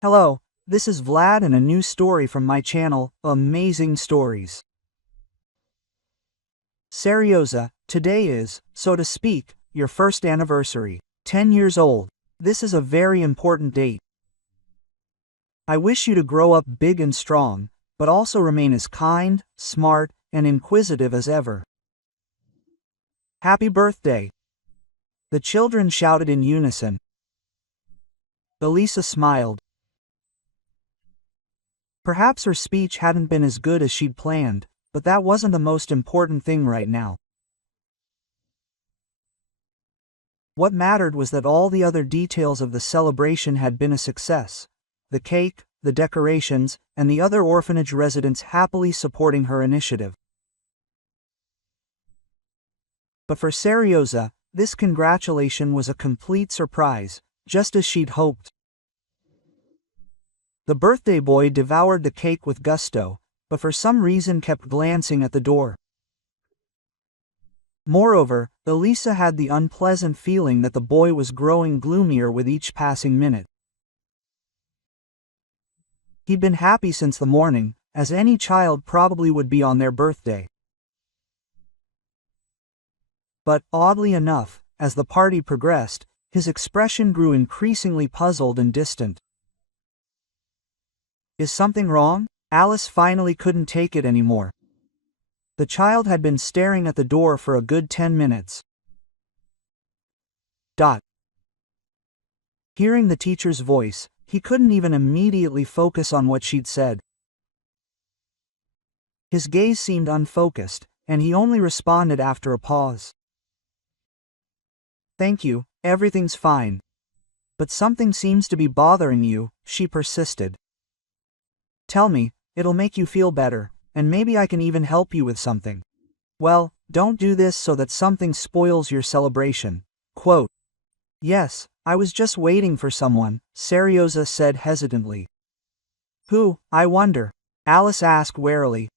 Hello, this is Vlad and a new story from my channel, Amazing Stories. Serioza, today is, so to speak, your first anniversary. 10 years old. This is a very important date. I wish you to grow up big and strong, but also remain as kind, smart, and inquisitive as ever. Happy birthday! The children shouted in unison. Elisa smiled. Perhaps her speech hadn't been as good as she'd planned, but that wasn't the most important thing right now. What mattered was that all the other details of the celebration had been a success. The cake, the decorations, and the other orphanage residents happily supporting her initiative. But for Serioza, this congratulation was a complete surprise, just as she'd hoped. The birthday boy devoured the cake with gusto, but for some reason kept glancing at the door. Moreover, Elisa had the unpleasant feeling that the boy was growing gloomier with each passing minute. He'd been happy since the morning, as any child probably would be on their birthday. But, oddly enough, as the party progressed, his expression grew increasingly puzzled and distant. Is something wrong? Alice finally couldn't take it anymore. The child had been staring at the door for a good 10 minutes. Hearing the teacher's voice, he couldn't even immediately focus on what she'd said. His gaze seemed unfocused, and he only responded after a pause. Thank you, everything's fine. But something seems to be bothering you, she persisted. Tell me, it'll make you feel better, and maybe I can even help you with something. Well, don't do this so that something spoils your celebration. Quote. Yes, I was just waiting for someone, Serioza said hesitantly. Who, I wonder? Alice asked warily.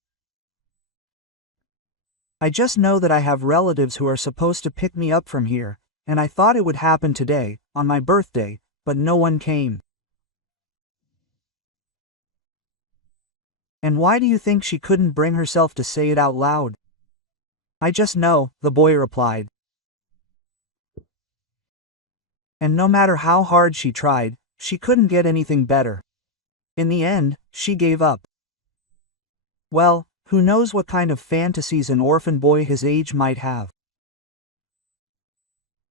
I just know that I have relatives who are supposed to pick me up from here, and I thought it would happen today, on my birthday, but no one came. And why do you think she couldn't bring herself to say it out loud? I just know, the boy replied. And no matter how hard she tried, she couldn't get anything better. In the end, she gave up. Well, who knows what kind of fantasies an orphan boy his age might have.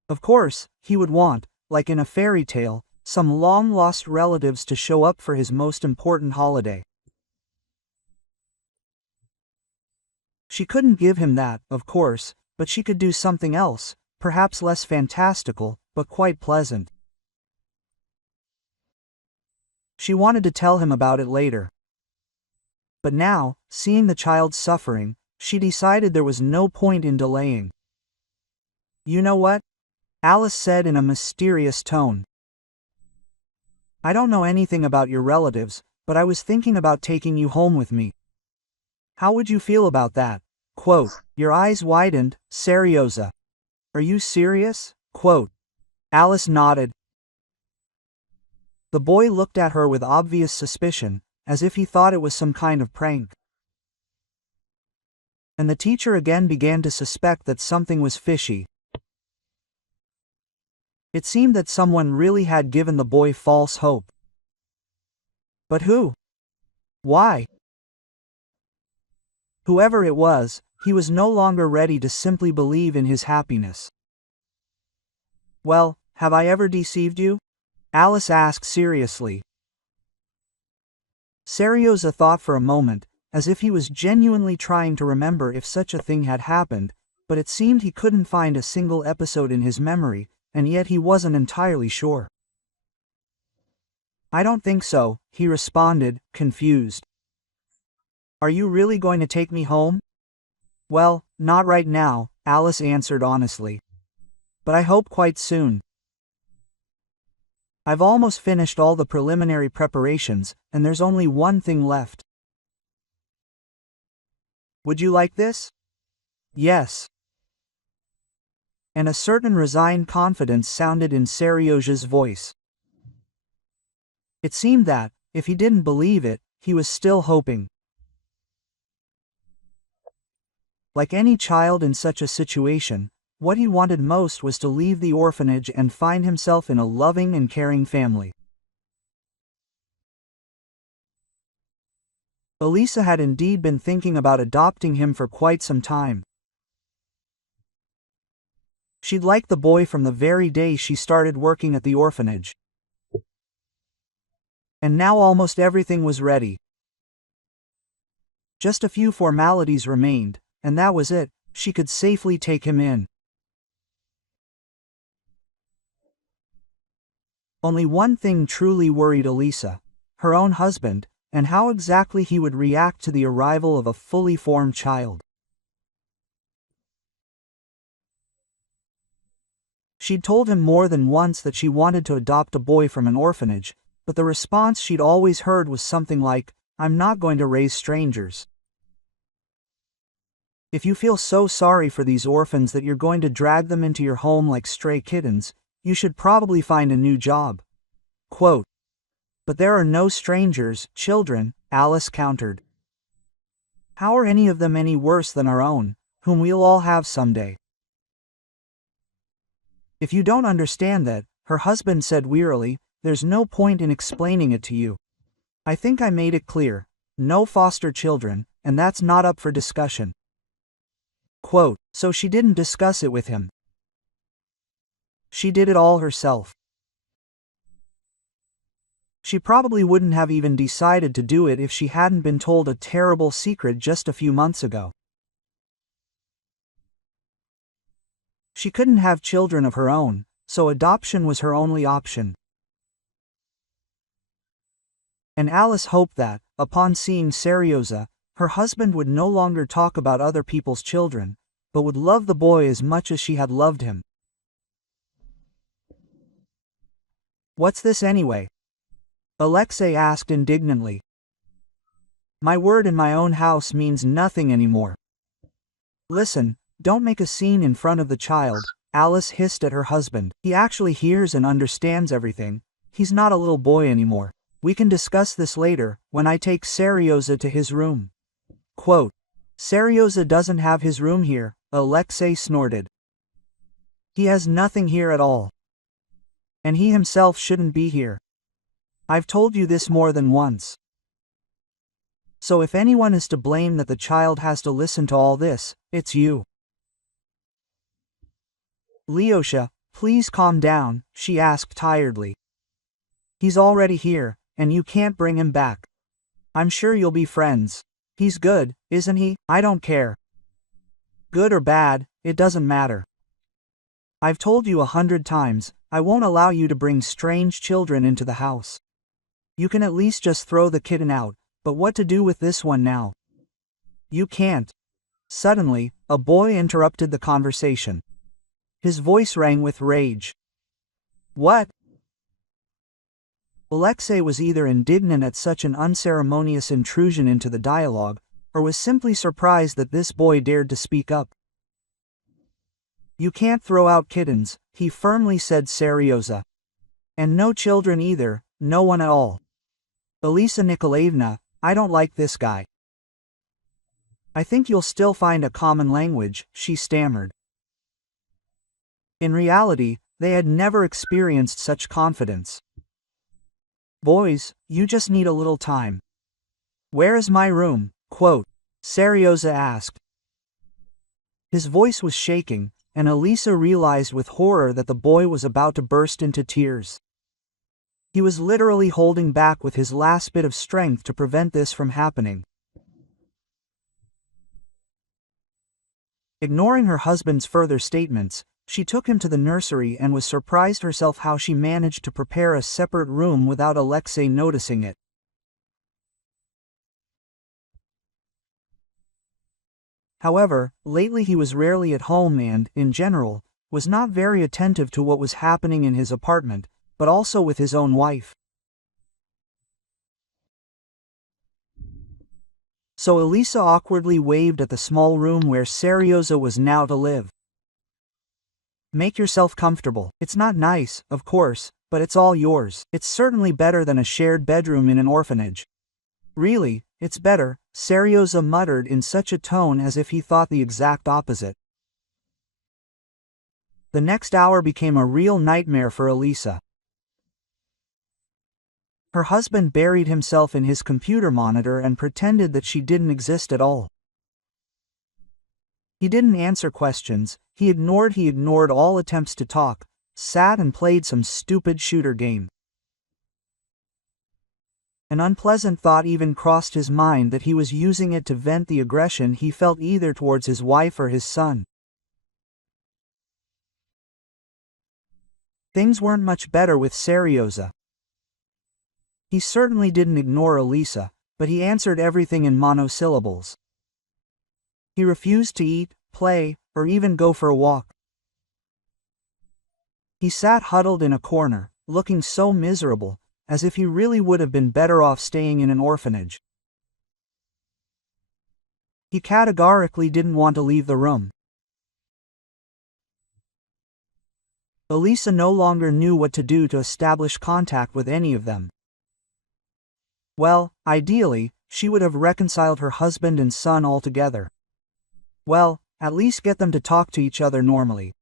Of course, he would want, like in a fairy tale, some long-lost relatives to show up for his most important holiday. She couldn't give him that, of course, but she could do something else, perhaps less fantastical, but quite pleasant. She wanted to tell him about it later. But now, seeing the child suffering, she decided there was no point in delaying. You know what? Alice said in a mysterious tone. I don't know anything about your relatives, but I was thinking about taking you home with me. How would you feel about that? Quote. Your eyes widened, Serioza. Are you serious? Quote. Alice nodded. The boy looked at her with obvious suspicion, as if he thought it was some kind of prank. And the teacher again began to suspect that something was fishy. It seemed that someone really had given the boy false hope. But who? Why? Whoever it was, he was no longer ready to simply believe in his happiness. Well, have I ever deceived you? Alice asked seriously. Serioza thought for a moment, as if he was genuinely trying to remember if such a thing had happened, but it seemed he couldn't find a single episode in his memory, and yet he wasn't entirely sure. I don't think so, he responded, confused. Are you really going to take me home? Well, not right now, Alice answered honestly. But I hope quite soon. I've almost finished all the preliminary preparations, and there's only one thing left. Would you like this? Yes. And a certain resigned confidence sounded in Serioza's voice. It seemed that, if he didn't believe it, he was still hoping. Like any child in such a situation, what he wanted most was to leave the orphanage and find himself in a loving and caring family. Elisa had indeed been thinking about adopting him for quite some time. She'd liked the boy from the very day she started working at the orphanage. And now almost everything was ready. Just a few formalities remained, and that was it. She could safely take him in. Only one thing truly worried Elisa: her own husband, and how exactly he would react to the arrival of a fully formed child. She'd told him more than once that she wanted to adopt a boy from an orphanage, but the response she'd always heard was something like, "I'm not going to raise strangers. If you feel so sorry for these orphans that you're going to drag them into your home like stray kittens, you should probably find a new job." Quote, "But there are no strangers, children," Alice countered. "How are any of them any worse than our own, whom we'll all have someday?" "If you don't understand that," her husband said wearily, "there's no point in explaining it to you. I think I made it clear. No foster children, and that's not up for discussion." Quote, so she didn't discuss it with him. She did it all herself. She probably wouldn't have even decided to do it if she hadn't been told a terrible secret just a few months ago. She couldn't have children of her own, so adoption was her only option. And Alice hoped that, upon seeing Serioza, her husband would no longer talk about other people's children, but would love the boy as much as she had loved him. "What's this anyway?" Alexei asked indignantly. "My word in my own house means nothing anymore." "Listen, don't make a scene in front of the child," Alice hissed at her husband. "He actually hears and understands everything. He's not a little boy anymore. We can discuss this later, when I take Serioza to his room." Quote, "Serioza doesn't have his room here," Alexei snorted. "He has nothing here at all. And he himself shouldn't be here. I've told you this more than once. So if anyone is to blame that the child has to listen to all this, it's you." "Lyosha, please calm down," she asked tiredly. "He's already here, and you can't bring him back. I'm sure you'll be friends. He's good, isn't he? I don't care. Good or bad, it doesn't matter. I've told you 100 times, I won't allow you to bring strange children into the house. You can at least just throw the kitten out, but what to do with this one now? You can't." Suddenly, a boy interrupted the conversation. His voice rang with rage. "What?" Alexei was either indignant at such an unceremonious intrusion into the dialogue, or was simply surprised that this boy dared to speak up. "You can't throw out kittens," he firmly said Serioza. "And no children either, no one at all. Elisa Nikolaevna, I don't like this guy." "I think you'll still find a common language," she stammered. In reality, they had never experienced such confidence. "Boys, you just need a little time." "Where is my room?" Quote, Serioza asked. His voice was shaking, and Elisa realized with horror that the boy was about to burst into tears. He was literally holding back with his last bit of strength to prevent this from happening. Ignoring her husband's further statements, she took him to the nursery and was surprised herself how she managed to prepare a separate room without Alexei noticing it. However, lately he was rarely at home and, in general, was not very attentive to what was happening in his apartment, but also with his own wife. So Elisa awkwardly waved at the small room where Serioza was now to live. "Make yourself comfortable. It's not nice, of course, but it's all yours. It's certainly better than a shared bedroom in an orphanage. Really, it's better, Serioza muttered in such a tone as if he thought the exact opposite. The next hour became a real nightmare for Elisa. Her husband buried himself in his computer monitor and pretended that she didn't exist at all. He didn't answer questions, he ignored all attempts to talk, sat and played some stupid shooter game. An unpleasant thought even crossed his mind that he was using it to vent the aggression he felt either towards his wife or his son. Things weren't much better with Serioza. He certainly didn't ignore Elisa, but he answered everything in monosyllables. He refused to eat, play, or even go for a walk. He sat huddled in a corner, looking so miserable, as if he really would have been better off staying in an orphanage. He categorically didn't want to leave the room. Elisa no longer knew what to do to establish contact with any of them. Well, ideally, she would have reconciled her husband and son altogether. Well, at least get them to talk to each other normally.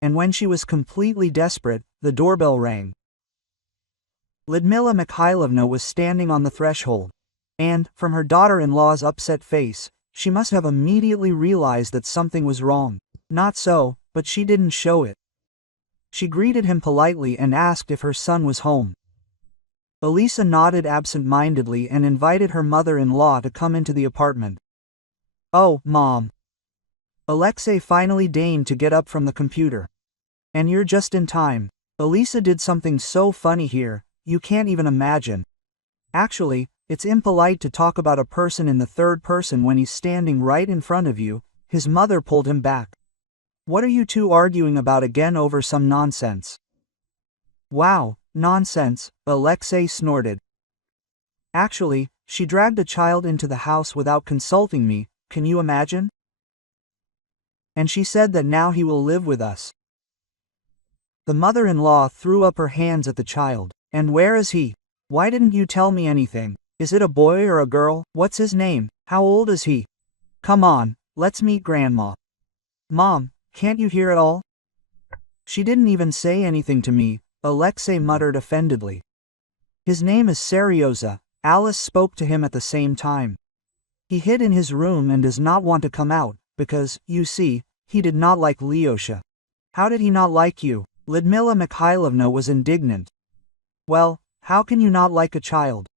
And when she was completely desperate, the doorbell rang. Lyudmila Mikhailovna was standing on the threshold, and, from her daughter-in-law's upset face, she must have immediately realized that something was wrong. Not so, but she didn't show it. She greeted him politely and asked if her son was home. Elisa nodded absent-mindedly and invited her mother-in-law to come into the apartment. "Oh, Mom." Alexei finally deigned to get up from the computer. "And you're just in time. Elisa did something so funny here, you can't even imagine. Actually, it's impolite to talk about a person in the third person when he's standing right in front of you." His mother pulled him back. "What are you two arguing about again over some nonsense?" "Wow, nonsense," Alexei snorted. "Actually, she dragged a child into the house without consulting me, can you imagine? And she said that now he will live with us." The mother-in-law threw up her hands at the child. "And where is he? Why didn't you tell me anything? Is it a boy or a girl? What's his name? How old is he? Come on, let's meet Grandma." "Mom, can't you hear it all? She didn't even say anything to me," Alexei muttered offendedly. "His name is Serioza." Alice spoke to him at the same time. "He hid in his room and does not want to come out, because, you see, he did not like Lyosha." "How did he not like you?" Lyudmila Mikhailovna was indignant. "Well, how can you not like a child?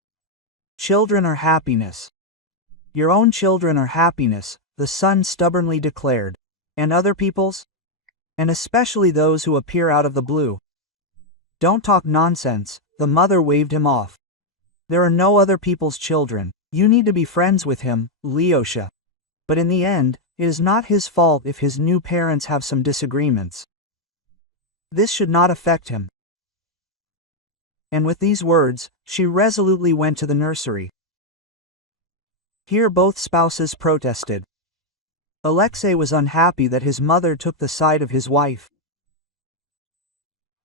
Children are happiness. Your own children are happiness," the son stubbornly declared. "And other people's? And especially those who appear out of the blue." "Don't talk nonsense," the mother waved him off. "There are no other people's children. You need to be friends with him, Lyosha. But in the end, it is not his fault if his new parents have some disagreements. This should not affect him." And with these words, she resolutely went to the nursery. Here both spouses protested. Alexei was unhappy that his mother took the side of his wife.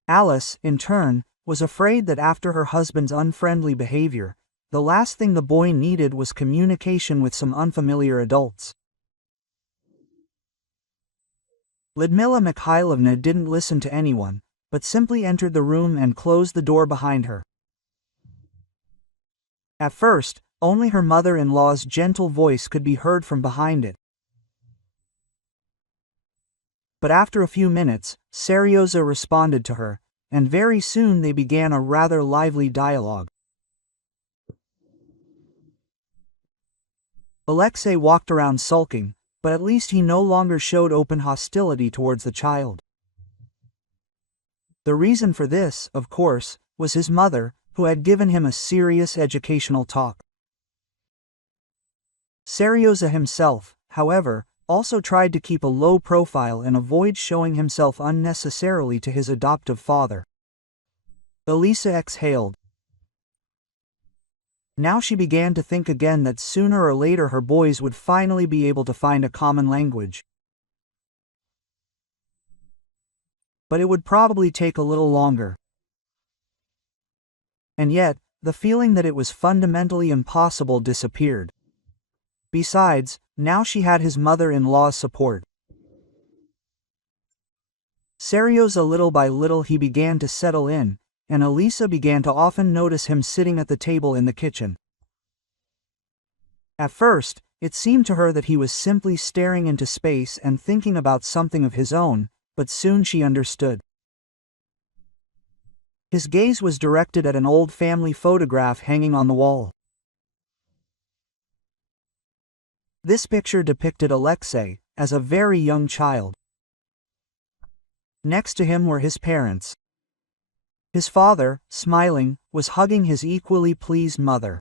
Alice, in turn, was afraid that after her husband's unfriendly behavior, the last thing the boy needed was communication with some unfamiliar adults. Lyudmila Mikhailovna didn't listen to anyone, but simply entered the room and closed the door behind her. At first, only her mother-in-law's gentle voice could be heard from behind it. But after a few minutes, Serioza responded to her, and very soon they began a rather lively dialogue. Alexei walked around sulking, but at least he no longer showed open hostility towards the child. The reason for this, of course, was his mother, who had given him a serious educational talk. Serioza himself, however, also tried to keep a low profile and avoid showing himself unnecessarily to his adoptive father. Elisa exhaled. Now she began to think again that sooner or later her boys would finally be able to find a common language. but it would probably take a little longer. And yet, the feeling that it was fundamentally impossible disappeared. Besides, now she had his mother-in-law's support. Serious's little by little he began to settle in, and Elisa began to often notice him sitting at the table in the kitchen. At first, it seemed to her that he was simply staring into space and thinking about something of his own, but soon she understood. His gaze was directed at an old family photograph hanging on the wall. This picture depicted Alexei as a very young child. Next to him were his parents. His father, smiling, was hugging his equally pleased mother.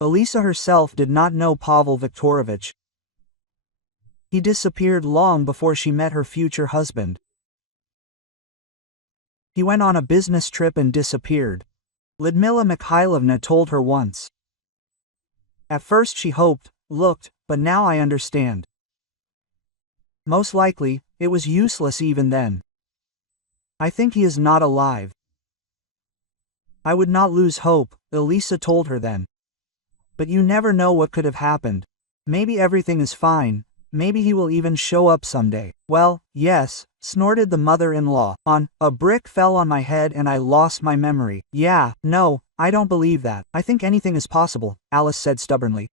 Elisa herself did not know Pavel Viktorovich. He disappeared long before she met her future husband. He went on a business trip and disappeared. Lyudmila Mikhailovna told her once. At first she hoped, looked, but now I understand. Most likely, it was useless even then. I think he is not alive. I would not lose hope, Elisa told her then. But you never know what could have happened. Maybe everything is fine, maybe he will even show up someday. Well, yes, snorted the mother-in-law. A brick fell on my head and I lost my memory. Yeah, no, I don't believe that. I think anything is possible, Alice said stubbornly.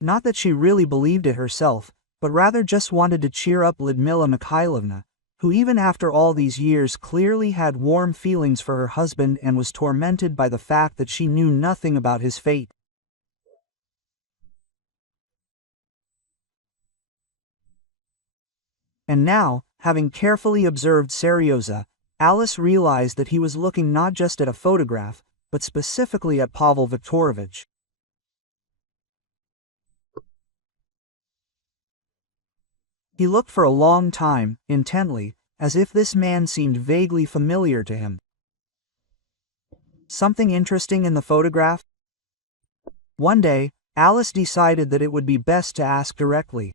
Not that she really believed it herself, but rather just wanted to cheer up Lyudmila Mikhailovna, who even after all these years clearly had warm feelings for her husband and was tormented by the fact that she knew nothing about his fate. And now, having carefully observed Seryoza, Alice realized that he was looking not just at a photograph, but specifically at Pavel Viktorovich. He looked for a long time, intently, as if this man seemed vaguely familiar to him. Something interesting in the photograph? One day, Alice decided that it would be best to ask directly.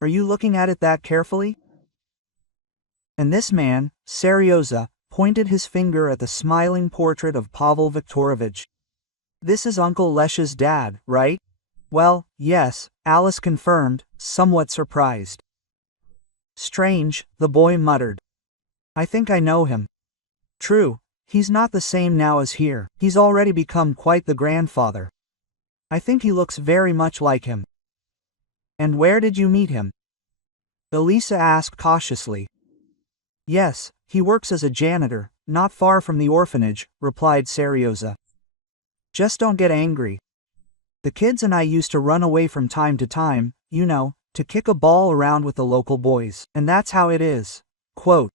Are you looking at it that carefully? And this man, Seryoza, pointed his finger at the smiling portrait of Pavel Viktorovich. This is Uncle Lesha's dad, right? Well, yes, Alice confirmed, somewhat surprised. Strange, the boy muttered. I think I know him. True, he's not the same now as here. He's already become quite the grandfather. I think he looks very much like him. And where did you meet him? Elisa asked cautiously. Yes, he works as a janitor, not far from the orphanage, replied Seryoza. Just don't get angry. The kids and I used to run away from time to time, you know, to kick a ball around with the local boys. And that's how it is. Quote.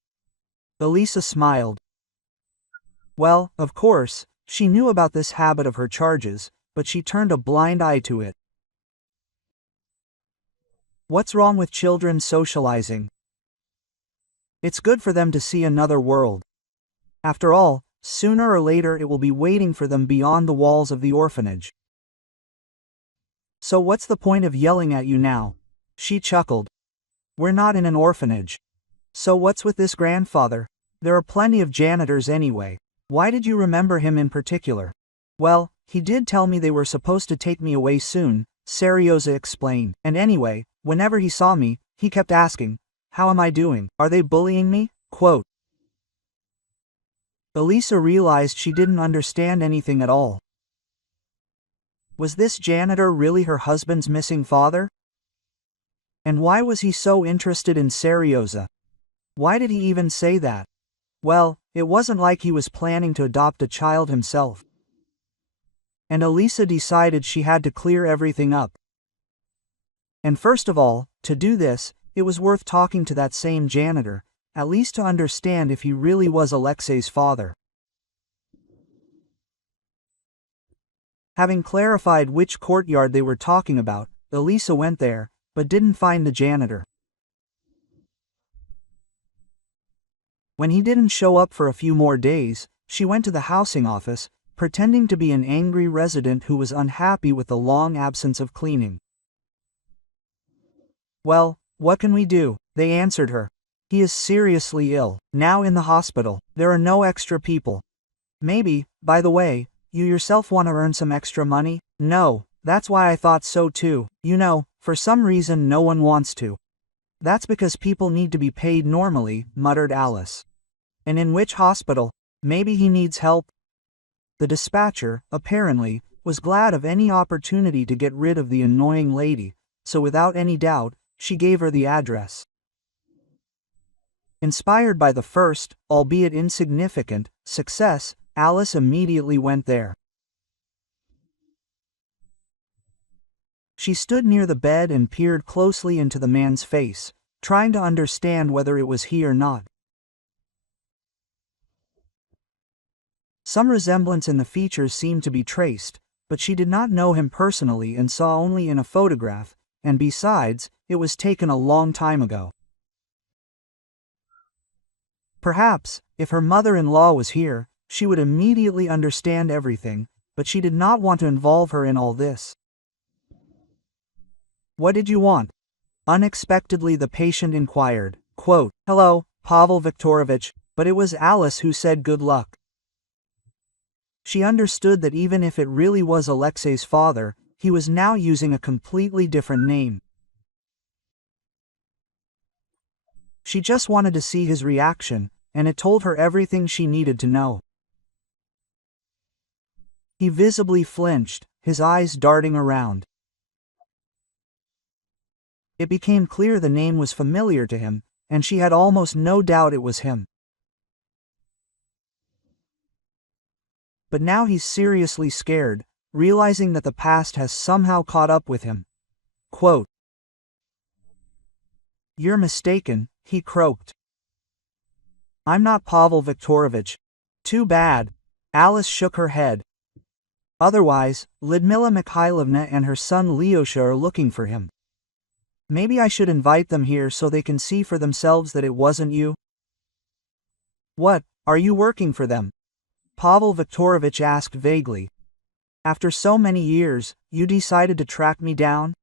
Elisa smiled. Well, of course, she knew about this habit of her charges, but she turned a blind eye to it. What's wrong with children socializing? It's good for them to see another world. After all, sooner or later it will be waiting for them beyond the walls of the orphanage. So what's the point of yelling at you now? She chuckled. We're not in an orphanage. So what's with this grandfather? There are plenty of janitors anyway. Why did you remember him in particular? Well, he did tell me they were supposed to take me away soon, Seryoza explained. And anyway, whenever he saw me, he kept asking, how am I doing? Are they bullying me? Quote. Elisa realized she didn't understand anything at all. Was this janitor really her husband's missing father? And why was he so interested in Seryoza? Why did he even say that? Well, it wasn't like he was planning to adopt a child himself. And Elisa decided she had to clear everything up. And first of all, to do this, it was worth talking to that same janitor, at least to understand if he really was Alexei's father. Having clarified which courtyard they were talking about, Elisa went there, but didn't find the janitor. When he didn't show up for a few more days, she went to the housing office, pretending to be an angry resident who was unhappy with the long absence of cleaning. Well, what can we do? They answered her. He is seriously ill, now in the hospital. There are no extra people. Maybe, by the way, you yourself want to earn some extra money? No, that's why I thought so too. You know, for some reason no one wants to. That's because people need to be paid normally, muttered Alice. And in which hospital? Maybe he needs help? The dispatcher, apparently, was glad of any opportunity to get rid of the annoying lady, so without any doubt, she gave her the address. Inspired by the first, albeit insignificant, success, Alice immediately went there. She stood near the bed and peered closely into the man's face, trying to understand whether it was he or not. Some resemblance in the features seemed to be traced, but she did not know him personally and saw only in a photograph, and besides, it was taken a long time ago. Perhaps, if her mother-in-law was here, she would immediately understand everything, but she did not want to involve her in all this. What did you want? Unexpectedly the patient inquired. Quote, Hello, Pavel Viktorovich, but it was Alice who said good luck. She understood that even if it really was Alexei's father, he was now using a completely different name. She just wanted to see his reaction, and it told her everything she needed to know. He visibly flinched, his eyes darting around. It became clear the name was familiar to him, and she had almost no doubt it was him. But now he's seriously scared, realizing that the past has somehow caught up with him. Quote, You're mistaken, he croaked. I'm not Pavel Viktorovich. Too bad. Alice shook her head. Otherwise, Lyudmila Mikhailovna and her son Lyosha are looking for him. Maybe I should invite them here so they can see for themselves that it wasn't you. What, are you working for them? Pavel Viktorovich asked vaguely. After so many years, you decided to track me down?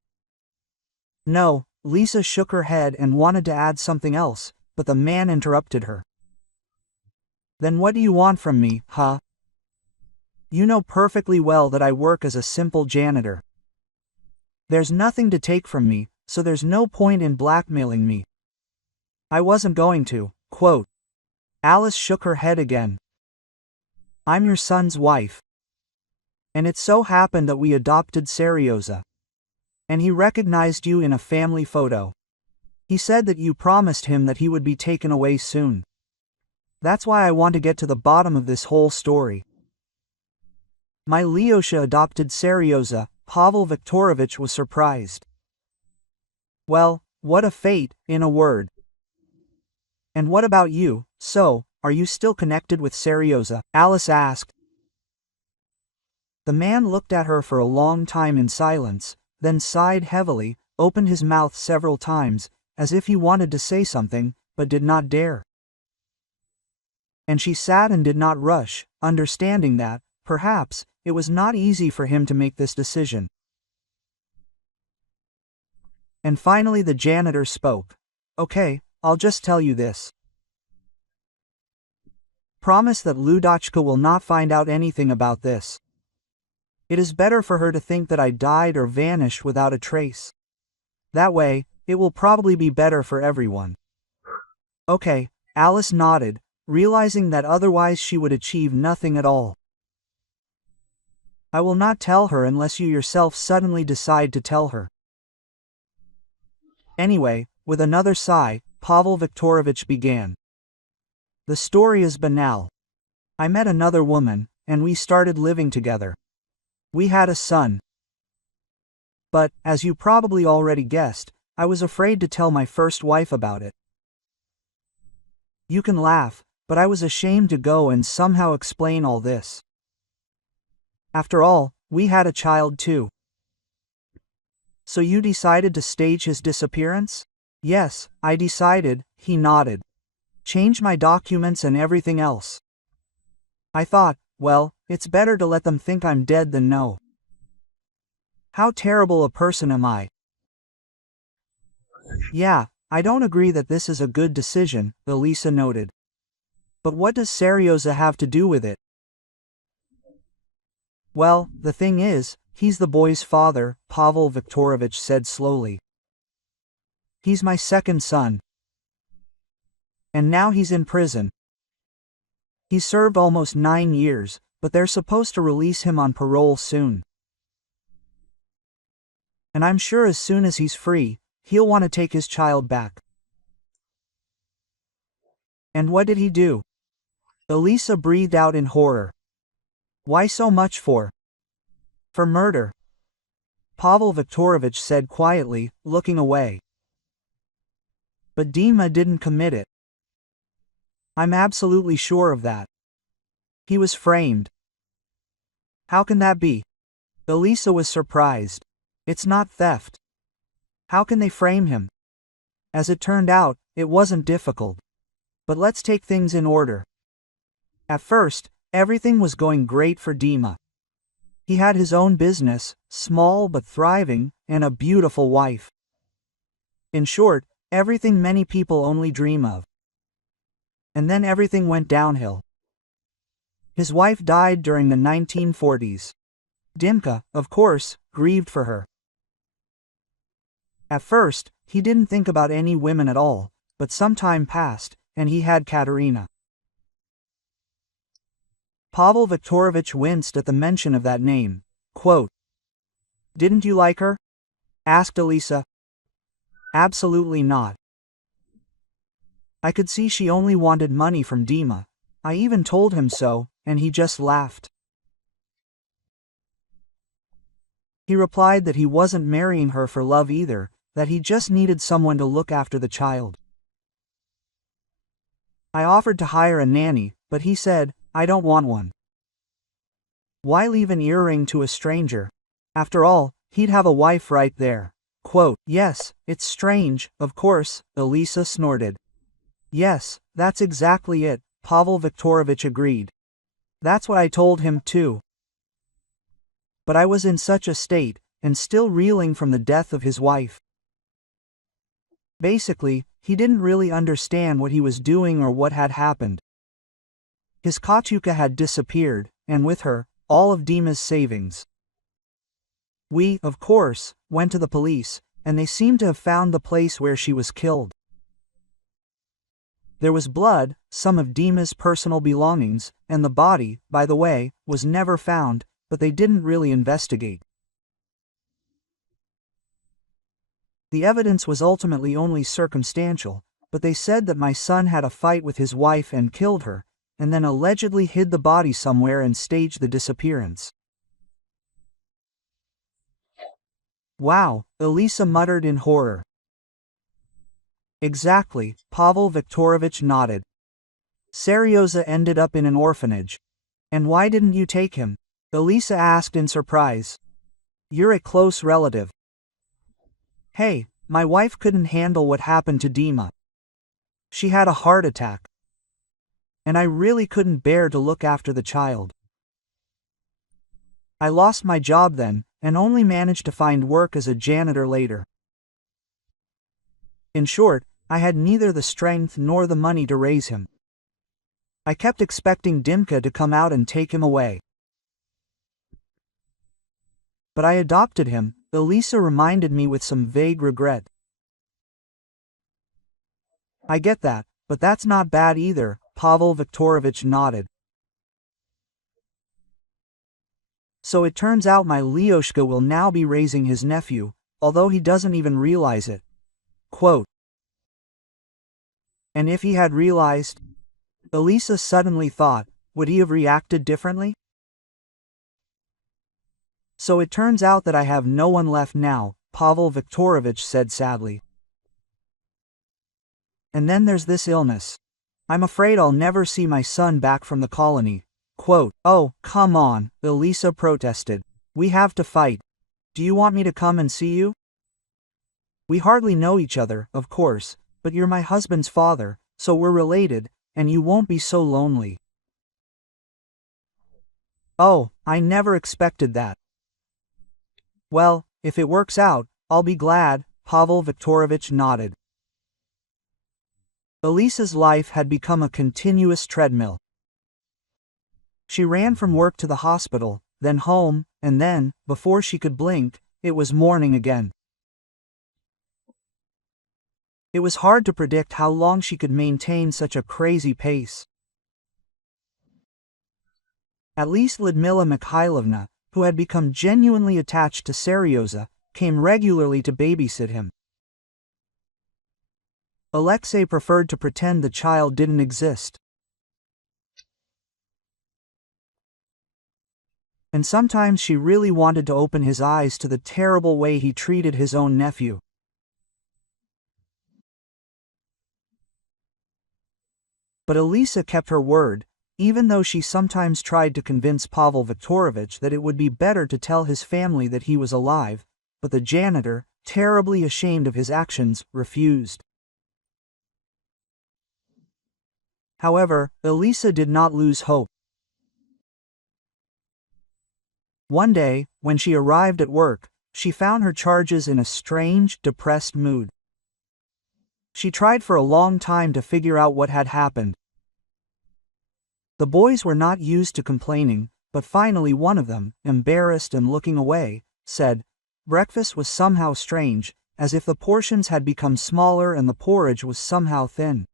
No, Lisa shook her head and wanted to add something else, but the man interrupted her. Then what do you want from me, huh? You know perfectly well that I work as a simple janitor. There's nothing to take from me, so there's no point in blackmailing me. I wasn't going to. Quote. Alice shook her head again. I'm your son's wife. And it so happened that we adopted Seryoza. And he recognized you in a family photo. He said that you promised him that he would be taken away soon. That's why I want to get to the bottom of this whole story. My Lyosha adopted Seryoza, Pavel Viktorovich was surprised. Well, what a fate, in a word. And what about you, so, are you still connected with Seryoza? Alice asked. The man looked at her for a long time in silence, then sighed heavily, opened his mouth several times, as if he wanted to say something, but did not dare. And she sat and did not rush, understanding that, perhaps, it was not easy for him to make this decision. And finally the janitor spoke. Okay, I'll just tell you this. Promise that Ludochka will not find out anything about this. It is better for her to think that I died or vanished without a trace. That way, it will probably be better for everyone. Okay, Alice nodded, realizing that otherwise she would achieve nothing at all. I will not tell her unless you yourself suddenly decide to tell her. Anyway, with another sigh, Pavel Viktorovich began. The story is banal. I met another woman, and we started living together. We had a son. But, as you probably already guessed, I was afraid to tell my first wife about it. You can laugh, but I was ashamed to go and somehow explain all this. After all, we had a child too. So you decided to stage his disappearance? Yes, I decided, he nodded. Change my documents and everything else. I thought, well, it's better to let them think I'm dead than no. How terrible a person am I? Yeah, I don't agree that this is a good decision, Elisa noted. But what does Serioza have to do with it? Well, the thing is, he's the boy's father, Pavel Viktorovich said slowly. He's my second son. And now he's in prison. He's served almost 9 years, but they're supposed to release him on parole soon. And I'm sure as soon as he's free, he'll want to take his child back. And what did he do? Elisa breathed out in horror. Why so much for? For murder. Pavel Viktorovich said quietly, looking away. But Dima didn't commit it. I'm absolutely sure of that. He was framed. How can that be? Elisa was surprised. It's not theft. How can they frame him? As it turned out, it wasn't difficult. But let's take things in order. At first, everything was going great for Dima. He had his own business, small but thriving, and a beautiful wife. In short, everything many people only dream of. And then everything went downhill. His wife died during the 1940s. Dimka, of course, grieved for her. At first, he didn't think about any women at all, but some time passed, and he had Katerina. Pavel Viktorovich winced at the mention of that name. Quote, "Didn't you like her?" asked Elisa. "Absolutely not. I could see she only wanted money from Dima. I even told him so, and he just laughed. He replied that he wasn't marrying her for love either, that he just needed someone to look after the child. I offered to hire a nanny, but he said, I don't want one. Why leave an earring to a stranger? After all, he'd have a wife right there." Quote, "Yes, it's strange, of course," Elisa snorted. "Yes, that's exactly it," Pavel Viktorovich agreed. "That's what I told him too. But I was in such a state, and still reeling from the death of his wife. Basically, he didn't really understand what he was doing or what had happened. His Katyuka had disappeared, and with her, all of Dima's savings. We, of course, went to the police, and they seemed to have found the place where she was killed. There was blood, some of Dima's personal belongings, and the body, by the way, was never found, but they didn't really investigate. The evidence was ultimately only circumstantial, but they said that my son had a fight with his wife and killed her, and then allegedly hid the body somewhere and staged the disappearance." "Wow," Elisa muttered in horror. "Exactly," Pavel Viktorovich nodded. "Serioza ended up in an orphanage. And why didn't you take him?" Elisa asked in surprise. "You're a close relative." "Hey, my wife couldn't handle what happened to Dima. She had a heart attack. And I really couldn't bear to look after the child. I lost my job then, and only managed to find work as a janitor later. In short, I had neither the strength nor the money to raise him. I kept expecting Dimka to come out and take him away. But I adopted him," Elisa reminded me with some vague regret. "I get that, but that's not bad either," Pavel Viktorovich nodded. "So it turns out my Lyoshka will now be raising his nephew, although he doesn't even realize it." Quote, "And if he had realized," Elisa suddenly thought, "would he have reacted differently?" "So it turns out that I have no one left now," Pavel Viktorovich said sadly. "And then there's this illness. I'm afraid I'll never see my son back from the colony." Quote, "Oh, come on," Elisa protested. "We have to fight. Do you want me to come and see you? We hardly know each other, of course, but you're my husband's father, so we're related, and you won't be so lonely." "Oh, I never expected that." "Well, if it works out, I'll be glad," Pavel Viktorovich nodded. Elisa's life had become a continuous treadmill. She ran from work to the hospital, then home, and then, before she could blink, it was morning again. It was hard to predict how long she could maintain such a crazy pace. At least Lyudmila Mikhailovna, who had become genuinely attached to Seryoza, came regularly to babysit him. Alexei preferred to pretend the child didn't exist. And sometimes she really wanted to open his eyes to the terrible way he treated his own nephew. But Elisa kept her word, even though she sometimes tried to convince Pavel Viktorovich that it would be better to tell his family that he was alive, but the janitor, terribly ashamed of his actions, refused. However, Elisa did not lose hope. One day, when she arrived at work, she found her charges in a strange, depressed mood. She tried for a long time to figure out what had happened. The boys were not used to complaining, but finally one of them, embarrassed and looking away, said, "Breakfast was somehow strange, as if the portions had become smaller and the porridge was somehow thin.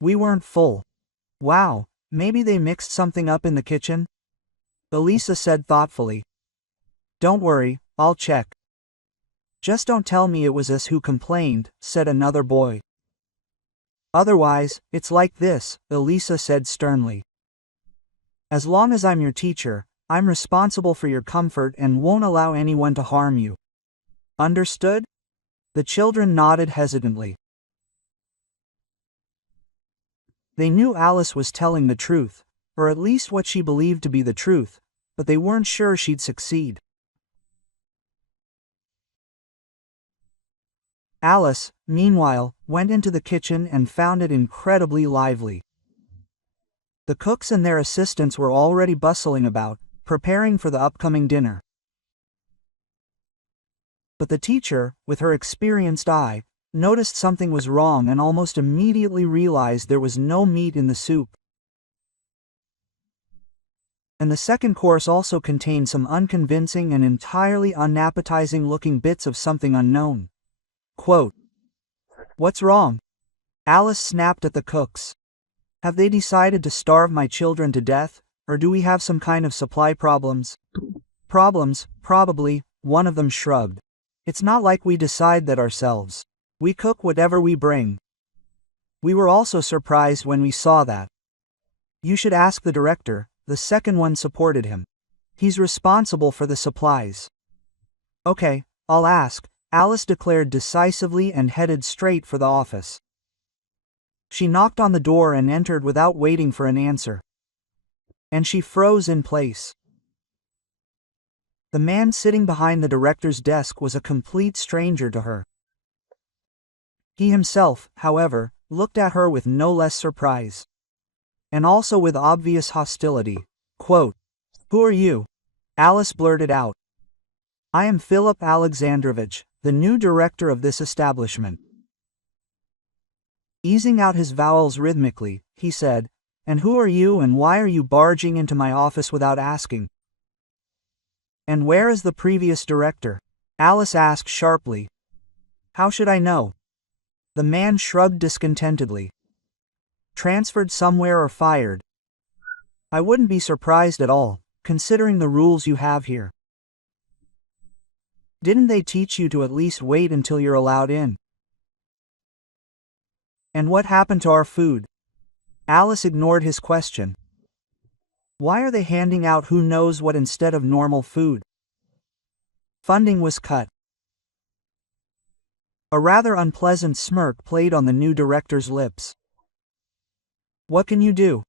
We weren't full. Wow, maybe they mixed something up in the kitchen?" Elisa said thoughtfully. "Don't worry, I'll check." "Just don't tell me it was us who complained," said another boy. "Otherwise, it's like this," Elisa said sternly. "As long as I'm your teacher, I'm responsible for your comfort and won't allow anyone to harm you. Understood?" The children nodded hesitantly. They knew Alice was telling the truth, or at least what she believed to be the truth, but they weren't sure she'd succeed. Alice, meanwhile, went into the kitchen and found it incredibly lively. The cooks and their assistants were already bustling about, preparing for the upcoming dinner. But the teacher, with her experienced eye, noticed something was wrong and almost immediately realized there was no meat in the soup. And the second course also contained some unconvincing and entirely unappetizing-looking bits of something unknown. Quote, "What's wrong?" Alice snapped at the cooks. "Have they decided to starve my children to death, or do we have some kind of supply problems?" "Problems, probably," one of them shrugged. "It's not like we decide that ourselves. We cook whatever we bring. We were also surprised when we saw that." "You should ask the director," the second one supported him. "He's responsible for the supplies." "Okay, I'll ask," Alice declared decisively and headed straight for the office. She knocked on the door and entered without waiting for an answer. And she froze in place. The man sitting behind the director's desk was a complete stranger to her. He himself, however, looked at her with no less surprise. And also with obvious hostility. Quote, "Who are you?" Alice blurted out. "I am Philip Alexandrovich, the new director of this establishment." Easing out his vowels rhythmically, he said, "And who are you and why are you barging into my office without asking?" "And where is the previous director?" Alice asked sharply. "How should I know?" The man shrugged discontentedly. "Transferred somewhere or fired. I wouldn't be surprised at all, considering the rules you have here. Didn't they teach you to at least wait until you're allowed in?" "And what happened to our food?" Alice ignored his question. "Why are they handing out who knows what instead of normal food?" "Funding was cut." A rather unpleasant smirk played on the new director's lips. "What can you do?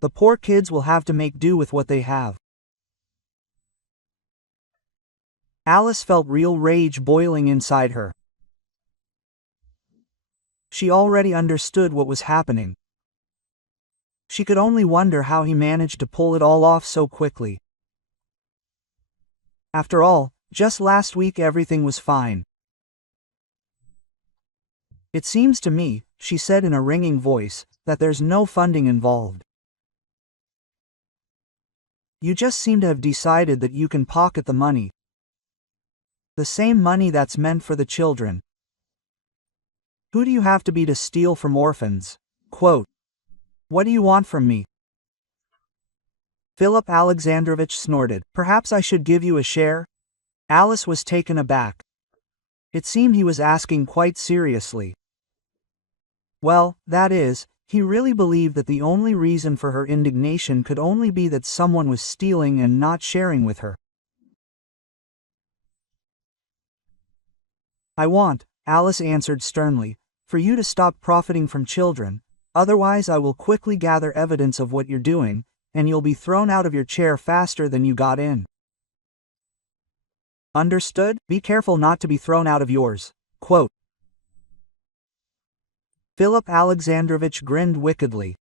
The poor kids will have to make do with what they have." Alice felt real rage boiling inside her. She already understood what was happening. She could only wonder how he managed to pull it all off so quickly. After all, Just last week everything was fine. It seems to me, she said in a ringing voice, that there's no funding involved. You just seem to have decided that you can pocket the money. The same money that's meant for the children. Who do you have to be to steal from orphans? Quote, what do you want from me? Philip Alexandrovich snorted. Perhaps I should give you a share? Alice was taken aback. It seemed he was asking quite seriously. Well, that is, he really believed that the only reason for her indignation could only be that someone was stealing and not sharing with her. I want, Alice answered sternly, for you to stop profiting from children, otherwise I will quickly gather evidence of what you're doing, and you'll be thrown out of your chair faster than you got in. Understood? Be careful not to be thrown out of yours. Quote. Philip Alexandrovich grinned wickedly.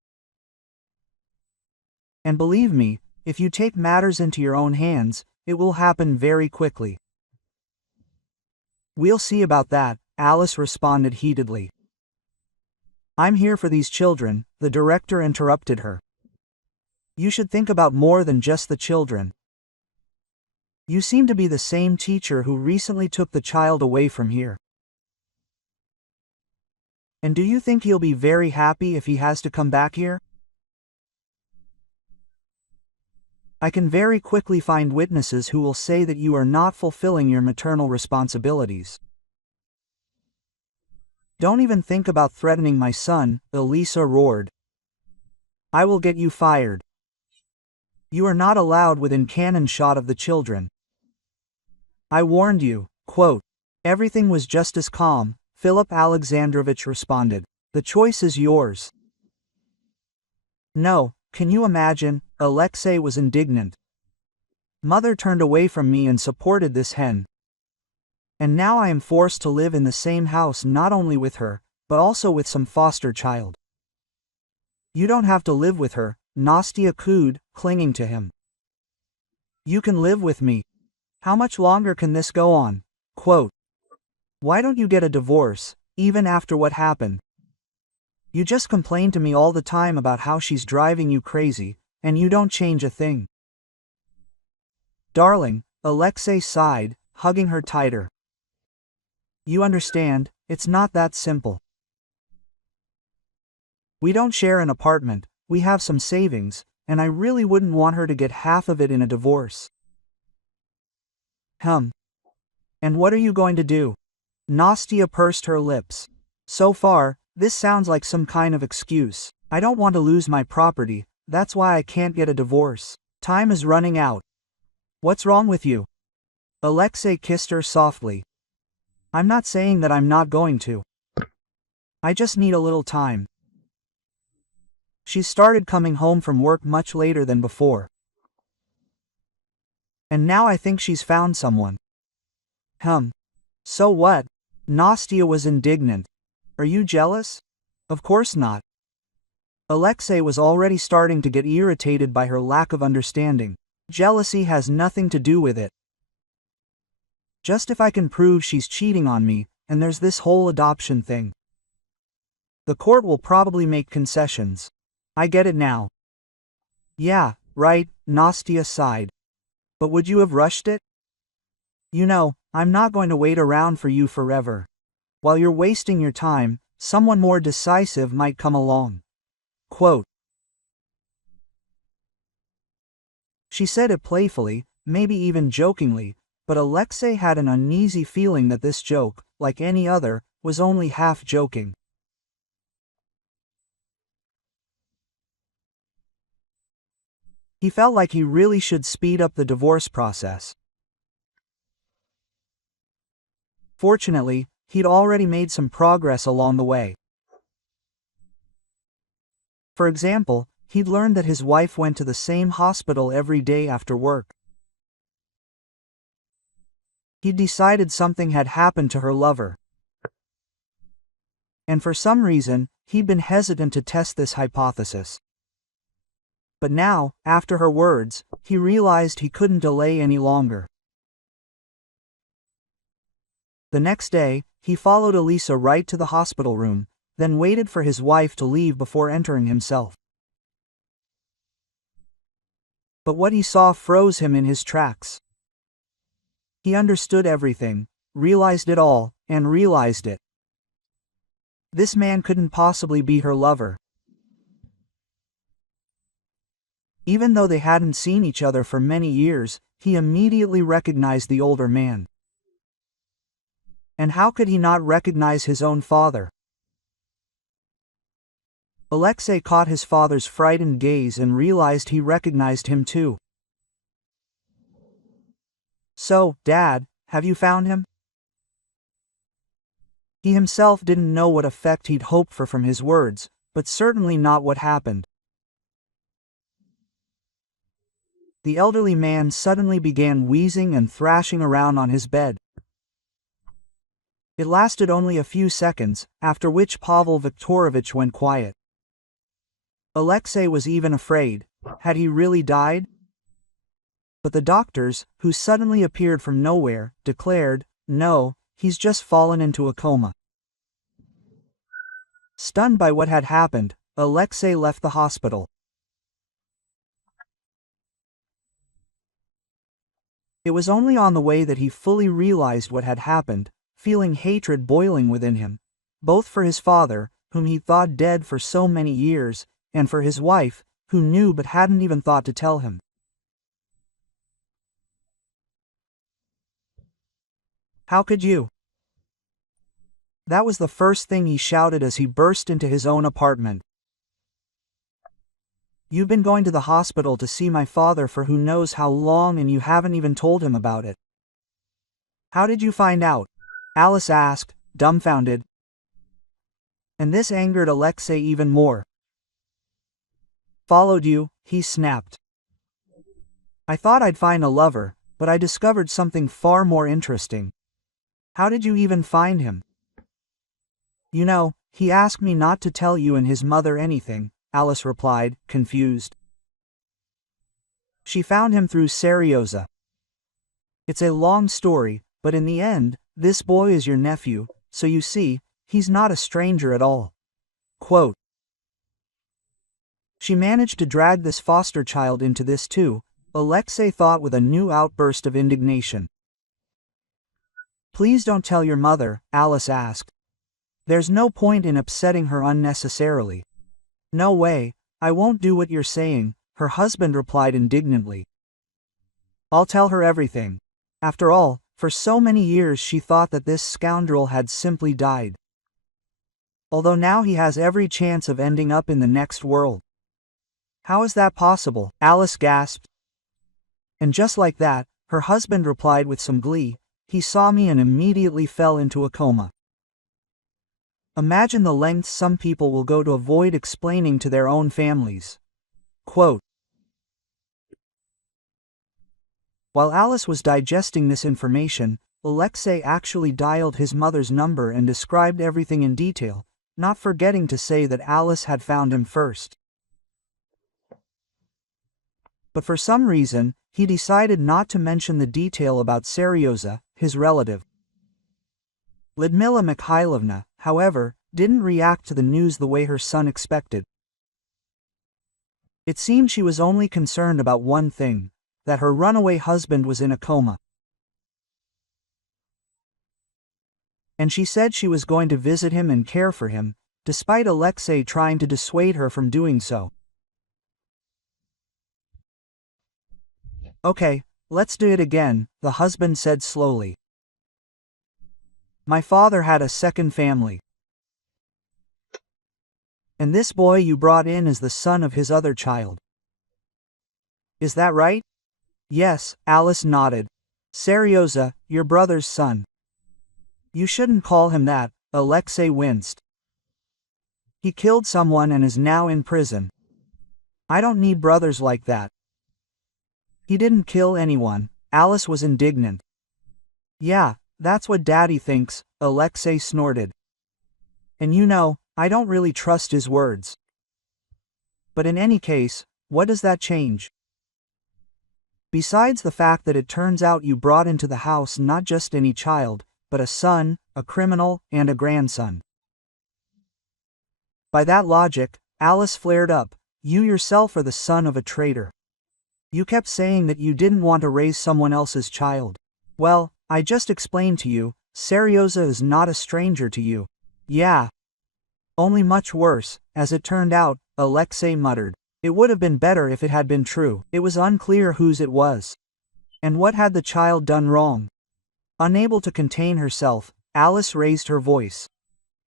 And believe me, if you take matters into your own hands, it will happen very quickly. We'll see about that, Alice responded heatedly. I'm here for these children, the director interrupted her. You should think about more than just the children. You seem to be the same teacher who recently took the child away from here. And do you think he'll be very happy if he has to come back here? I can very quickly find witnesses who will say that you are not fulfilling your maternal responsibilities. Don't even think about threatening my son, Elisa roared. I will get you fired. You are not allowed within cannon shot of the children. I warned you. Quote. Everything was just as calm, Philip Alexandrovich responded. The choice is yours. No, can you imagine? Alexei was indignant. Mother turned away from me and supported this hen. And now I am forced to live in the same house not only with her, but also with some foster child. You don't have to live with her, Nastya cooed, clinging to him. You can live with me. How much longer can this go on? Quote. Why don't you get a divorce, even after what happened? You just complain to me all the time about how she's driving you crazy, and you don't change a thing. Darling, Alexei sighed, hugging her tighter. You understand, it's not that simple. We don't share an apartment, we have some savings, and I really wouldn't want her to get half of it in a divorce. And what are you going to do? Nastya pursed her lips. So far, this sounds like some kind of excuse. I don't want to lose my property, that's why I can't get a divorce. Time is running out. What's wrong with you? Alexei kissed her softly. I'm not saying that I'm not going to. I just need a little time. She started coming home from work much later than before. And now I think she's found someone. So what? Nastya was indignant. Are you jealous? Of course not. Alexei was already starting to get irritated by her lack of understanding. Jealousy has nothing to do with it. Just if I can prove she's cheating on me, and there's this whole adoption thing. The court will probably make concessions. I get it now. Yeah, right, Nastya sighed. But would you have rushed it? You know, I'm not going to wait around for you forever. While you're wasting your time, someone more decisive might come along. Quote. She said it playfully, maybe even jokingly, but Alexei had an uneasy feeling that this joke, like any other, was only half joking. He felt like he really should speed up the divorce process. Fortunately, he'd already made some progress along the way. For example, he'd learned that his wife went to the same hospital every day after work. He'd decided something had happened to her lover. And for some reason, he'd been hesitant to test this hypothesis. But now, after her words, he realized he couldn't delay any longer. The next day, he followed Elisa right to the hospital room, then waited for his wife to leave before entering himself. But what he saw froze him in his tracks. He understood everything, realized it all, and realized it. This man couldn't possibly be her lover. Even though they hadn't seen each other for many years, he immediately recognized the older man. And how could he not recognize his own father? Alexei caught his father's frightened gaze and realized he recognized him too. "So, Dad, have you found him?" He himself didn't know what effect he'd hoped for from his words, but certainly not what happened. The elderly man suddenly began wheezing and thrashing around on his bed. It lasted only a few seconds, after which Pavel Viktorovich went quiet. Alexei was even afraid. Had he really died? But the doctors, who suddenly appeared from nowhere, declared, "No, he's just fallen into a coma." Stunned by what had happened, Alexei left the hospital. It was only on the way that he fully realized what had happened, feeling hatred boiling within him, both for his father, whom he thought dead for so many years, and for his wife, who knew but hadn't even thought to tell him. "How could you?" That was the first thing he shouted as he burst into his own apartment. "You've been going to the hospital to see my father for who knows how long and you haven't even told him about it." "How did you find out?" Alice asked, dumbfounded. And this angered Alexei even more. "Followed you," he snapped. "I thought I'd find a lover, but I discovered something far more interesting." "How did you even find him?" "You know, he asked me not to tell you and his mother anything," Alice replied, confused. "She found him through Serioza. It's a long story, but in the end, this boy is your nephew, so you see, he's not a stranger at all." Quote. She managed to drag this foster child into this too, Alexei thought with a new outburst of indignation. "Please don't tell your mother," Alice asked. "There's no point in upsetting her unnecessarily." "No way, I won't do what you're saying," her husband replied indignantly. "I'll tell her everything. After all, for so many years she thought that this scoundrel had simply died. Although now he has every chance of ending up in the next world." "How is that possible?" Alice gasped. And just like that, her husband replied with some glee, "He saw me and immediately fell into a coma." Imagine the lengths some people will go to avoid explaining to their own families. Quote. While Alice was digesting this information, Alexei actually dialed his mother's number and described everything in detail, not forgetting to say that Alice had found him first. But for some reason, he decided not to mention the detail about Serioza, his relative. Lyudmila Mikhailovna, however, didn't react to the news the way her son expected. It seemed she was only concerned about one thing, that her runaway husband was in a coma. And she said she was going to visit him and care for him, despite Alexei trying to dissuade her from doing so. "Okay, let's do it again," the husband said slowly. "My father had a second family. And this boy you brought in is the son of his other child. Is that right?" "Yes," Alice nodded. "Serioza, your brother's son." "You shouldn't call him that," Alexei winced. "He killed someone and is now in prison. I don't need brothers like that." "He didn't kill anyone," Alice was indignant. "Yeah, that's what Daddy thinks," Alexei snorted. "And you know, I don't really trust his words. But in any case, what does that change? Besides the fact that it turns out you brought into the house not just any child, but a son, a criminal, and a grandson. By that logic, Alice flared up, you yourself are the son of a traitor. You kept saying that you didn't want to raise someone else's child. Well, I just explained to you, Serioza is not a stranger to you. Yeah. Only much worse, as it turned out, Alexei muttered. It would have been better if it had been true. It was unclear whose it was. And what had the child done wrong? Unable to contain herself, Alice raised her voice.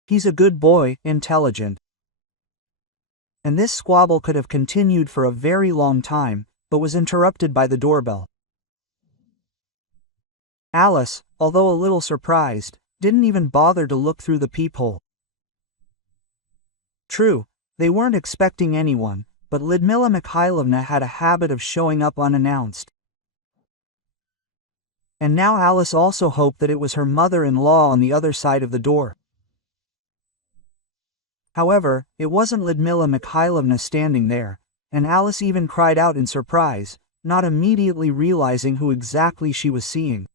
He's a good boy, intelligent. And this squabble could have continued for a very long time, but was interrupted by the doorbell. Alice, although a little surprised, didn't even bother to look through the peephole. True, they weren't expecting anyone, but Lyudmila Mikhailovna had a habit of showing up unannounced. And now Alice also hoped that it was her mother-in-law on the other side of the door. However, it wasn't Lyudmila Mikhailovna standing there, and Alice even cried out in surprise, not immediately realizing who exactly she was seeing.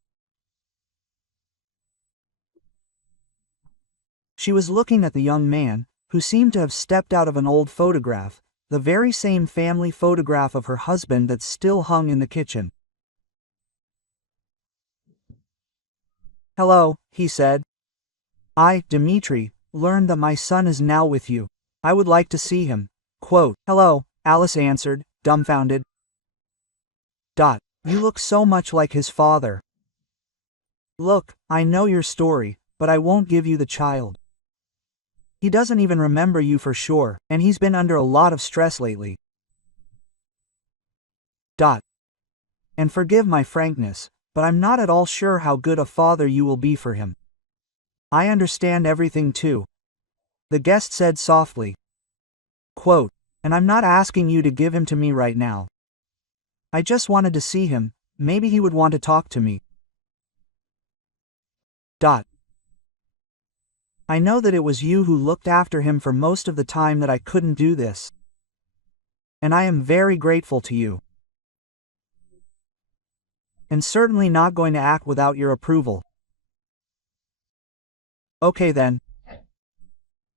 She was looking at the young man, who seemed to have stepped out of an old photograph, the very same family photograph of her husband that still hung in the kitchen. Hello, he said. I, Dmitri, learned that my son is now with you. I would like to see him. Quote, hello, Alice answered, dumbfounded. You look so much like his father. Look, I know your story, but I won't give you the child. He doesn't even remember you for sure, and he's been under a lot of stress lately. And forgive my frankness, but I'm not at all sure how good a father you will be for him. I understand everything too. The guest said softly. Quote, and I'm not asking you to give him to me right now. I just wanted to see him, maybe he would want to talk to me. I know that it was you who looked after him for most of the time that I couldn't do this. And I am very grateful to you. And certainly not going to act without your approval. Okay then.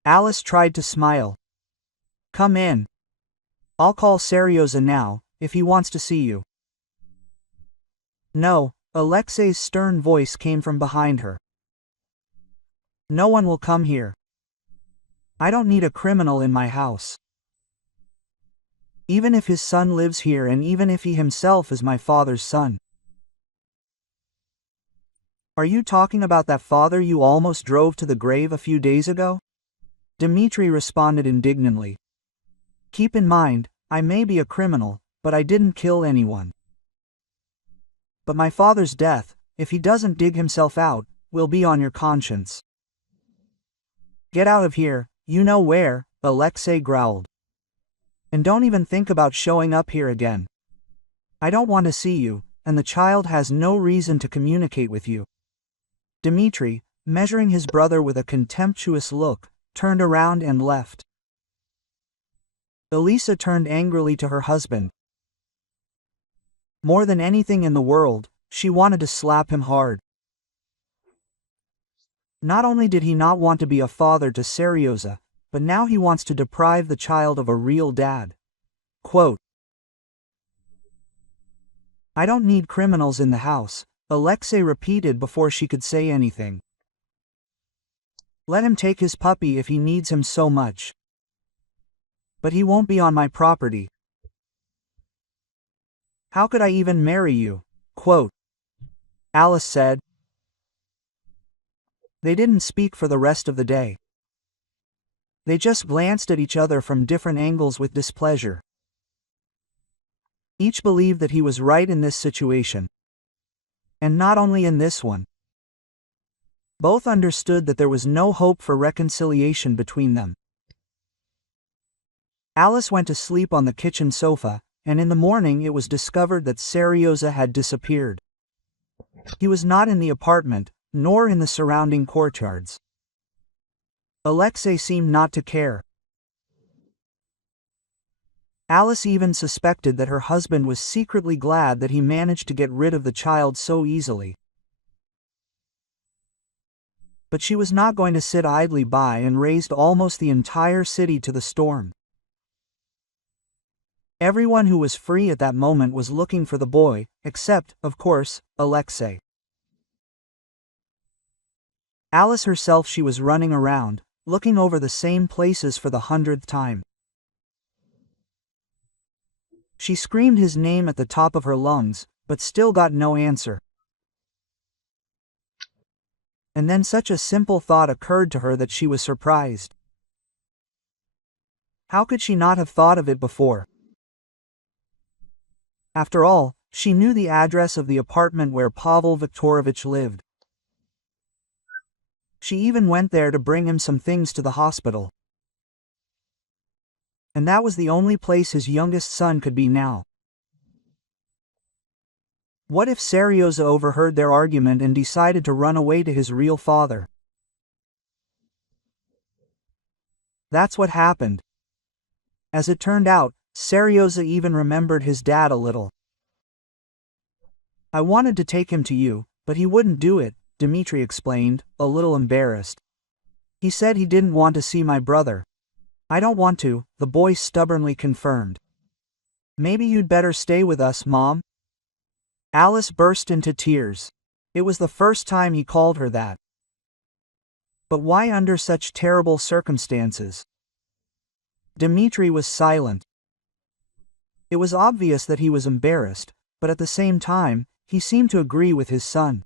Alice tried to smile. Come in. I'll call Serioza now, if he wants to see you. No, Alexei's stern voice came from behind her. No one will come here. I don't need a criminal in my house. Even if his son lives here and even if he himself is my father's son. Are you talking about that father you almost drove to the grave a few days ago? Dmitri responded indignantly. Keep in mind, I may be a criminal, but I didn't kill anyone. But my father's death, if he doesn't dig himself out, will be on your conscience. Get out of here, you know where, Alexei growled. And don't even think about showing up here again. I don't want to see you, and the child has no reason to communicate with you. Dmitri, measuring his brother with a contemptuous look, turned around and left. Elisa turned angrily to her husband. More than anything in the world, she wanted to slap him hard. Not only did he not want to be a father to Serioza, but now he wants to deprive the child of a real dad. Quote, I don't need criminals in the house, Alexei repeated before she could say anything. Let him take his puppy if he needs him so much. But he won't be on my property. How could I even marry you? Quote, Alice said. They didn't speak for the rest of the day. They just glanced at each other from different angles with displeasure. Each believed that he was right in this situation. And not only in this one. Both understood that there was no hope for reconciliation between them. Alice went to sleep on the kitchen sofa, and in the morning it was discovered that Serioza had disappeared. He was not in the apartment, nor in the surrounding courtyards. Alexei seemed not to care. Alice even suspected that her husband was secretly glad that he managed to get rid of the child so easily. But she was not going to sit idly by and raised almost the entire city to the storm. Everyone who was free at that moment was looking for the boy, except, of course, Alexei. Alice herself, she was running around, looking over the same places for the 100th time. She screamed his name at the top of her lungs, but still got no answer. And then such a simple thought occurred to her that she was surprised. How could she not have thought of it before? After all, she knew the address of the apartment where Pavel Viktorovich lived. She even went there to bring him some things to the hospital. And that was the only place his youngest son could be now. What if Seryoza overheard their argument and decided to run away to his real father? That's what happened. As it turned out, Seryoza even remembered his dad a little. I wanted to take him to you, but he wouldn't do it, Dmitri explained, a little embarrassed. He said he didn't want to see my brother. I don't want to, the boy stubbornly confirmed. Maybe you'd better stay with us, Mom? Alice burst into tears. It was the first time he called her that. But why under such terrible circumstances? Dmitri was silent. It was obvious that he was embarrassed, but at the same time, he seemed to agree with his son.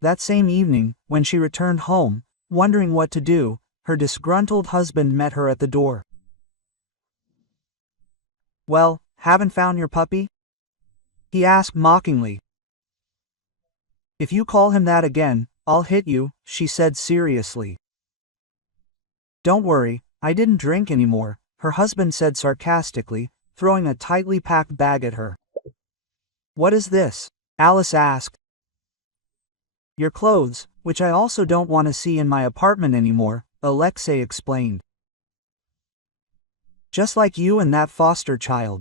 That same evening, when she returned home, wondering what to do, her disgruntled husband met her at the door. Well, haven't found your puppy? He asked mockingly. If you call him that again, I'll hit you, she said seriously. Don't worry, I didn't drink anymore, her husband said sarcastically, throwing a tightly packed bag at her. What is this? Alice asked. Your clothes, which I also don't want to see in my apartment anymore, Alexei explained. Just like you and that foster child.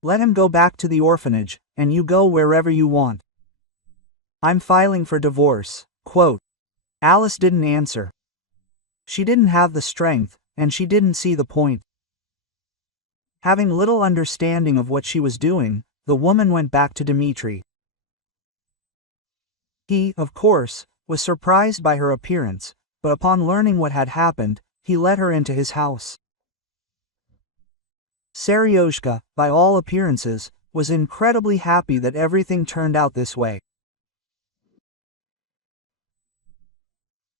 Let him go back to the orphanage, and you go wherever you want. I'm filing for divorce, quote. Alice didn't answer. She didn't have the strength, and she didn't see the point. Having little understanding of what she was doing, the woman went back to Dmitri. He, of course, was surprised by her appearance, but upon learning what had happened, he let her into his house. Seryoshka, by all appearances, was incredibly happy that everything turned out this way.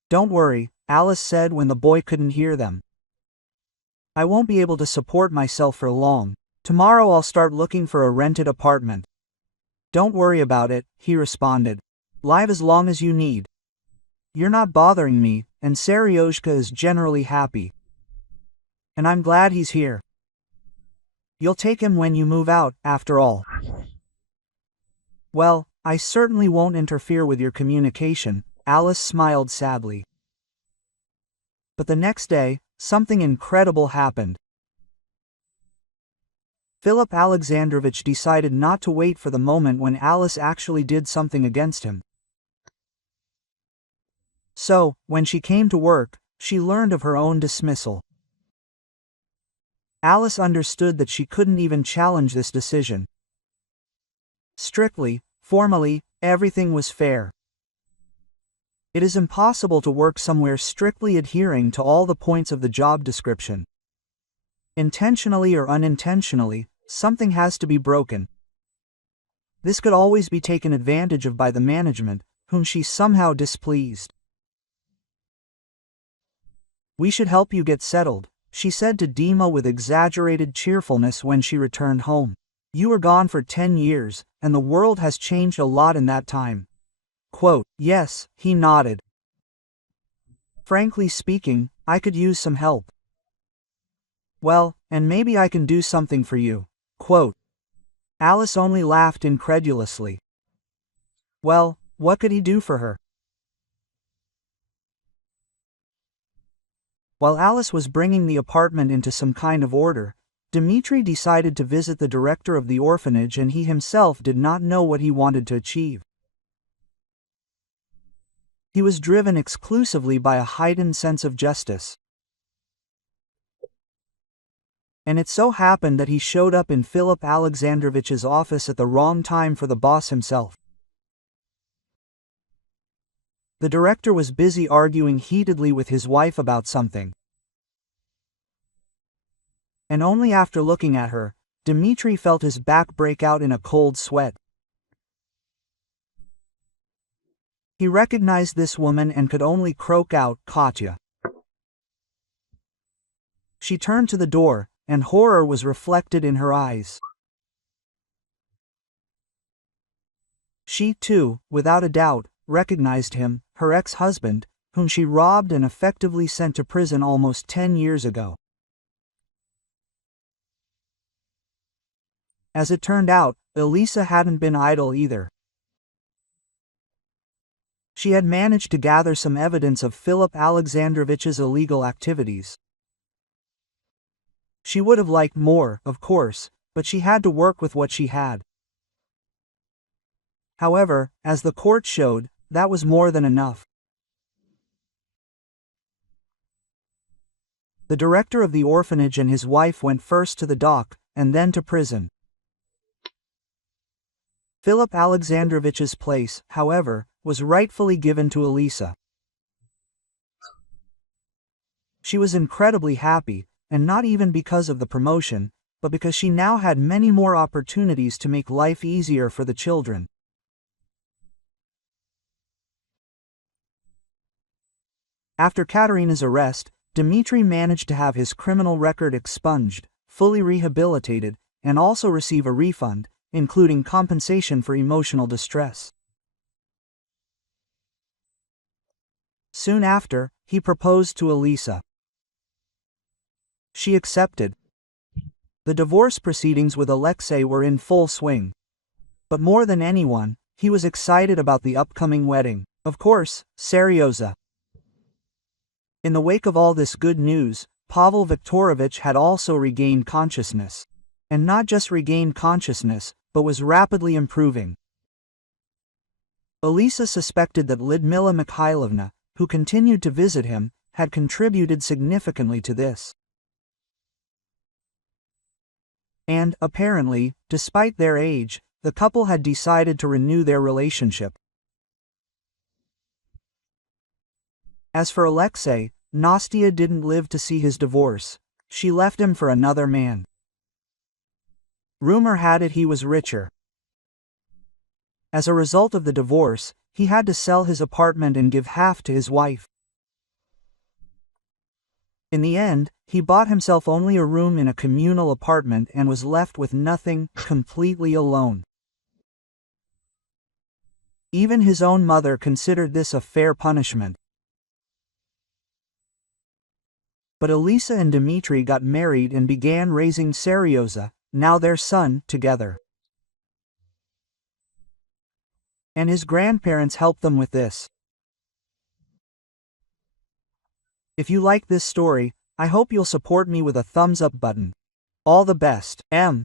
Don't worry, Alice said when the boy couldn't hear them. I won't be able to support myself for long. Tomorrow I'll start looking for a rented apartment. Don't worry about it, he responded. Live as long as you need. You're not bothering me, and Seryoshka is generally happy. And I'm glad he's here. You'll take him when you move out, after all. Well, I certainly won't interfere with your communication, Alice smiled sadly. But the next day, something incredible happened. Philip Alexandrovich decided not to wait for the moment when Alice actually did something against him. So, when she came to work, she learned of her own dismissal. Alice understood that she couldn't even challenge this decision. Strictly, formally, everything was fair. It is impossible to work somewhere strictly adhering to all the points of the job description. Intentionally or unintentionally, something has to be broken. This could always be taken advantage of by the management, whom she somehow displeased. We should help you get settled, she said to Dima with exaggerated cheerfulness when she returned home. You were gone for 10 years, and the world has changed a lot in that time. Quote, yes, he nodded. Frankly speaking, I could use some help. Well, and maybe I can do something for you. Quote. Alice only laughed incredulously. Well, what could he do for her? While Alice was bringing the apartment into some kind of order, Dmitri decided to visit the director of the orphanage, and he himself did not know what he wanted to achieve. He was driven exclusively by a heightened sense of justice. And it so happened that he showed up in Philip Alexandrovich's office at the wrong time for the boss himself. The director was busy arguing heatedly with his wife about something. And only after looking at her, Dmitri felt his back break out in a cold sweat. He recognized this woman and could only croak out, "Katya." She turned to the door, and horror was reflected in her eyes. She too, without a doubt, recognized him, her ex-husband, whom she robbed and effectively sent to prison almost 10 years ago. As it turned out, Elisa hadn't been idle either. She had managed to gather some evidence of Philip Alexandrovich's illegal activities. She would have liked more, of course, but she had to work with what she had. However, as the court showed, that was more than enough. The director of the orphanage and his wife went first to the dock, and then to prison. Philip Alexandrovich's place, however, was rightfully given to Elisa. She was incredibly happy, and not even because of the promotion, but because she now had many more opportunities to make life easier for the children. After Katerina's arrest, Dmitri managed to have his criminal record expunged, fully rehabilitated, and also receive a refund, including compensation for emotional distress. Soon after, he proposed to Elisa. She accepted. The divorce proceedings with Alexei were in full swing. But more than anyone, he was excited about the upcoming wedding. Of course, Seryoza. In the wake of all this good news, Pavel Viktorovich had also regained consciousness. And not just regained consciousness, but was rapidly improving. Elisa suspected that Lyudmila Mikhailovna, who continued to visit him, had contributed significantly to this. And, apparently, despite their age, the couple had decided to renew their relationship. As for Alexei, Nastia didn't live to see his divorce. She left him for another man. Rumor had it he was richer. As a result of the divorce, he had to sell his apartment and give half to his wife. In the end, he bought himself only a room in a communal apartment and was left with nothing, completely alone. Even his own mother considered this a fair punishment. But Elisa and Dmitri got married and began raising Seryoza, now their son, together. And his grandparents helped them with this. If you like this story, I hope you'll support me with a thumbs up button. All the best, M.